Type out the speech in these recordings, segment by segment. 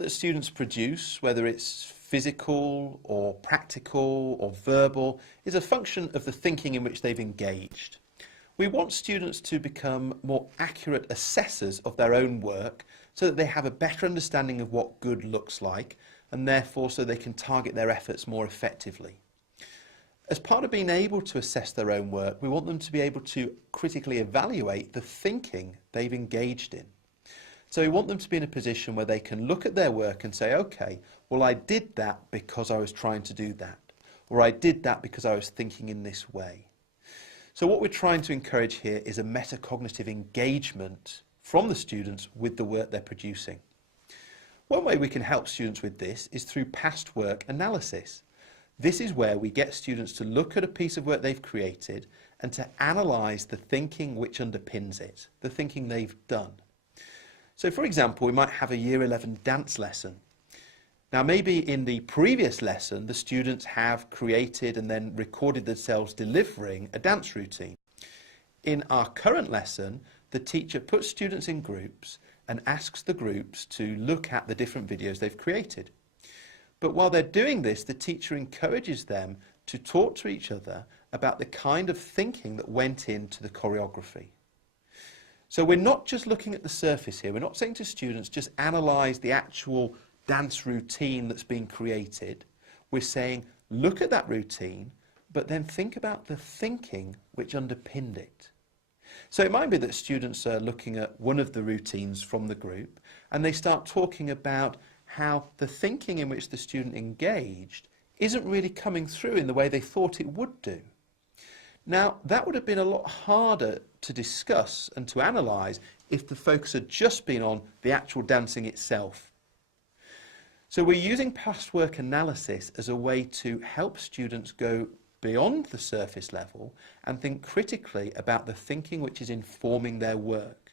that students produce, whether it's physical or practical or verbal, is a function of the thinking in which they've engaged. We want students to become more accurate assessors of their own work so that they have a better understanding of what good looks like, and therefore so they can target their efforts more effectively. As part of being able to assess their own work, we want them to be able to critically evaluate the thinking they've engaged in. So we want them to be in a position where they can look at their work and say, okay, well, I did that because I was trying to do that, or I did that because I was thinking in this way. So what we're trying to encourage here is a metacognitive engagement from the students with the work they're producing. One way we can help students with this is through past work analysis. This is where we get students to look at a piece of work they've created and to analyse the thinking which underpins it, the thinking they've done. So for example, we might have a Year 11 dance lesson. Now maybe in the previous lesson, the students have created and then recorded themselves delivering a dance routine. In our current lesson, the teacher puts students in groups and asks the groups to look at the different videos they've created. But while they're doing this, the teacher encourages them to talk to each other about the kind of thinking that went into the choreography. So we're not just looking at the surface here. We're not saying to students, just analyse the actual dance routine that's been created. We're saying, look at that routine, but then think about the thinking which underpinned it. So it might be that students are looking at one of the routines from the group and they start talking about how the thinking in which the student engaged isn't really coming through in the way they thought it would do. Now, that would have been a lot harder to discuss and to analyse if the focus had just been on the actual dancing itself. So we're using past work analysis as a way to help students go beyond the surface level and think critically about the thinking which is informing their work.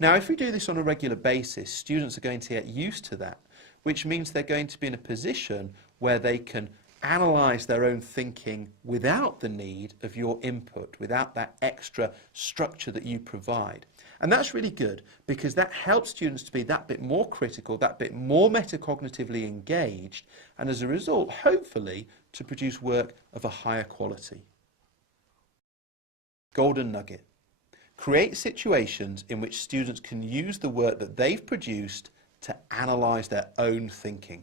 Now, if we do this on a regular basis, students are going to get used to that, which means they're going to be in a position where they can analyse their own thinking without the need of your input, without that extra structure that you provide. And that's really good because that helps students to be that bit more critical, that bit more metacognitively engaged, and as a result, hopefully, to produce work of a higher quality. Golden nugget. Create situations in which students can use the work that they've produced to analyse their own thinking.